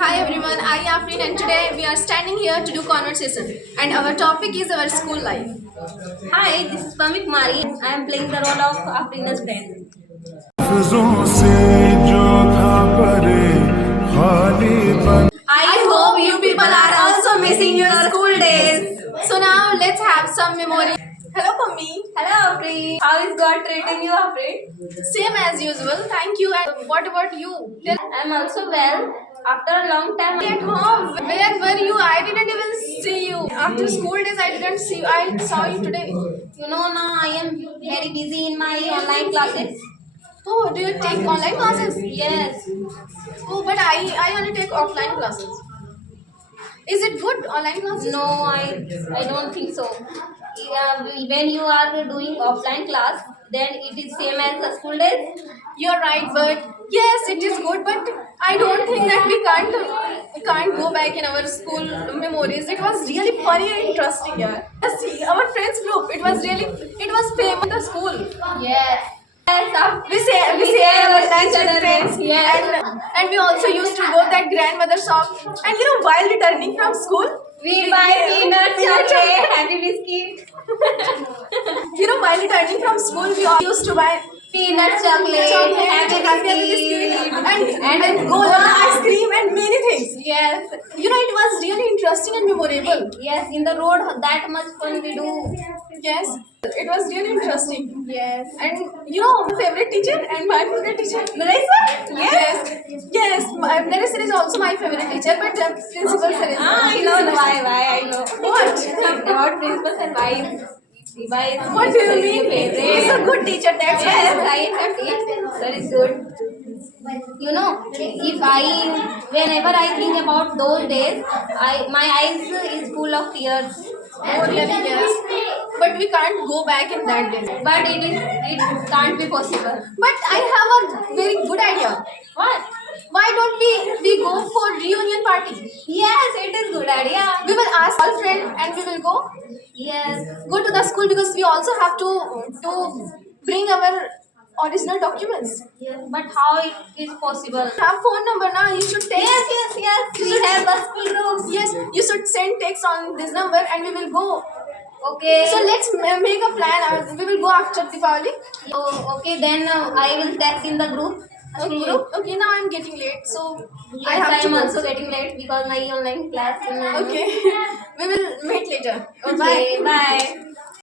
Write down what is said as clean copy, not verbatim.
Hi everyone, I am Afrin and today we are standing here to do conversation and our topic is our school life. Hi, this is Pamit Mari. I am playing the role of Afrina's friend. लफ्जों से जो था परे खालीपन I hope you people are also missing your school days. So now let's have some memory. Hello Pammi. Hello, Afrin. How is God treating you, Afrin? Same as usual, thank you. And what about you? I am also well. After a long time, At home, where were you? I didn't even see you. After school days, I didn't see you. I saw you today. now I am very busy in my online classes. Oh, do you take online classes? Yes. Oh, but I only take offline classes. Is it good online classes? No, I don't think so. When you are doing offline class, then it is same as the school days. You're right, but yes, it is good. But I don't think that we can't go back in our school memories. It was really funny and interesting, yeah. See, our friends group. It was famous in the school. Yes. Yes. We say our lunch with friends. Yes. And we also used to go that grandmother shop. And while returning from school, We buy peanut chocolate, happy biscuit. while returning from school, we all used to buy Peanut chocolate, happy biscuit, and Bolna ice cream and many things. Yes. It was really interesting and memorable. Yes, in the road, that much fun we do. Yes, it was really interesting. Yes. And my favorite teacher and my favorite teacher. Narisa? Yes. Narisa is also my favorite teacher, but principal sir is. I know why I know. What? What principal and why? What do you mean? He's a good teacher. That's Yes, why. I accept it. That is good. Whenever I think about those days, my eyes is full of tears. Oh, really? Yes. But we can't go back in that day. But it can't be possible. But I have a very good idea. What? Why don't we go for reunion party? Yes, it is good idea. We will ask all friends and we will Yes. go to the school because we also have to bring our original documents. Yes. But how it is possible? Have phone number now. You should text. Yes. We have a school group. Yes, you should send text on this number and we will go. Okay. So let's make a plan. We will go after Diwali. Okay, then I will text in the group. School group. Okay. Now I'm getting late, so I Yes, have I to am go. also getting late because my online class. Okay, we will meet later. Okay, bye.